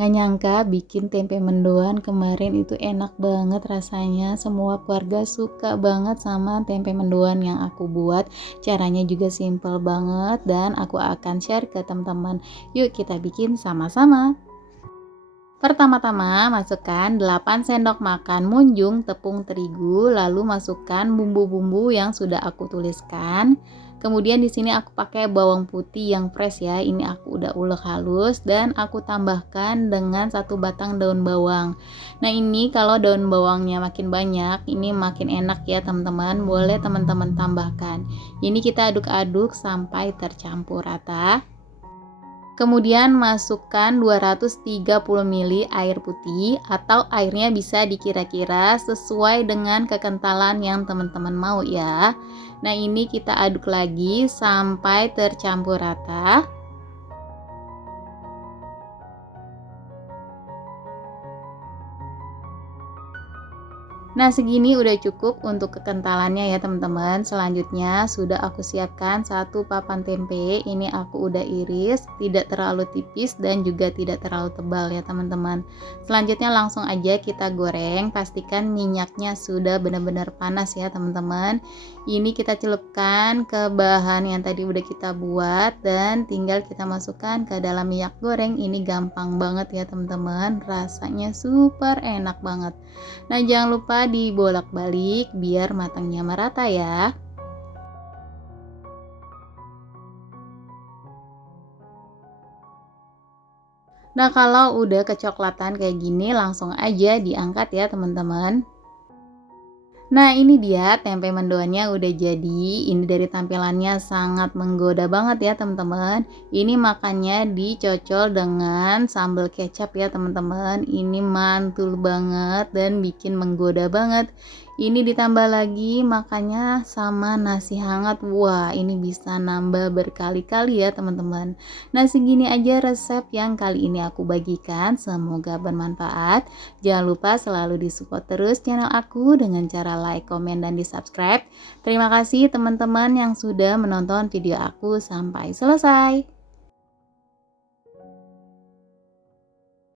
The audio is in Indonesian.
Nggak nyangka bikin tempe mendoan kemarin itu enak banget rasanya. Semua keluarga suka banget sama tempe mendoan yang aku buat. Caranya juga simple banget dan aku akan share ke teman-teman. Yuk kita bikin sama-sama. Pertama-tama masukkan 8 sendok makan munjung tepung terigu, lalu masukkan bumbu-bumbu yang sudah aku tuliskan. Kemudian di sini aku pakai bawang putih yang fresh ya. Ini aku udah ulek halus dan aku tambahkan dengan 1 batang daun bawang. Nah, ini kalau daun bawangnya makin banyak, ini makin enak ya, teman-teman. Boleh teman-teman tambahkan. Ini kita aduk-aduk sampai tercampur rata. Kemudian masukkan 230 ml air putih atau airnya bisa dikira-kira sesuai dengan kekentalan yang teman-teman mau ya. Nah, ini kita aduk lagi sampai tercampur rata. Nah, segini udah cukup untuk kekentalannya ya teman-teman. Selanjutnya sudah aku siapkan 1 papan tempe. Ini aku udah iris, tidak terlalu tipis dan juga tidak terlalu tebal ya teman-teman. Selanjutnya langsung aja kita goreng. Pastikan minyaknya sudah benar-benar panas ya teman-teman. Ini kita celupkan ke bahan yang tadi udah kita buat dan tinggal kita masukkan ke dalam minyak goreng. Ini gampang banget ya teman-teman. Rasanya super enak banget. Nah, jangan lupa dibolak-balik biar matangnya merata ya. Nah, kalau udah kecoklatan kayak gini langsung aja diangkat ya teman-teman. Nah, ini dia tempe mendoannya udah jadi. Ini dari tampilannya sangat menggoda banget ya teman-teman. Ini makannya dicocol dengan sambal kecap ya teman-teman. Ini mantul banget dan bikin menggoda banget. Ini ditambah lagi makannya sama nasi hangat. Wah, ini bisa nambah berkali-kali ya teman-teman. Nah, segini aja resep yang kali ini aku bagikan. Semoga bermanfaat. Jangan lupa selalu disupport terus channel aku dengan cara like, komen, dan di-subscribe. Terima kasih teman-teman yang sudah menonton video aku sampai selesai.